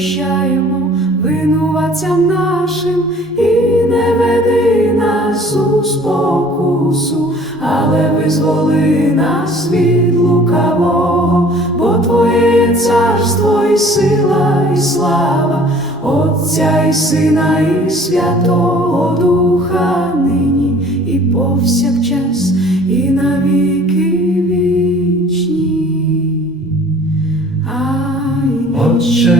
прощаємо винуватцям нашим, і не веди нас у спокусу, але визволи нас від лукавого, бо Твоє царство і сила, і слава, Отця і Сина, і Святого Духа нині і повсякчас, і на віки вічні. Отче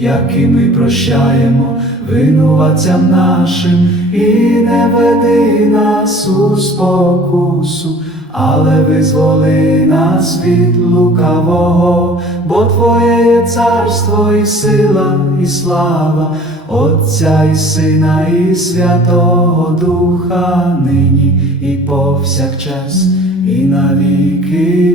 як і ми прощаємо винуватцям нашим, і не веди нас у спокусу, але визволи нас від лукавого, бо Твоє є царство і сила, і слава, Отця і Сина, і Святого Духа, нині і повсякчас, і на віки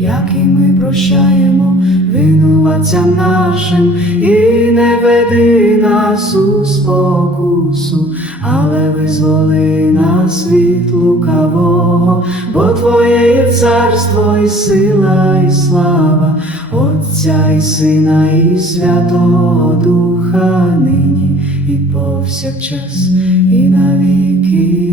як і ми прощаємо винуватцям нашим, і не веди нас у спокусу, але визволи нас від лукавого, бо Твоє є царство і сила, і слава, Отця і Сина, і Святого Духа нині і повсякчас, і на віки вічні.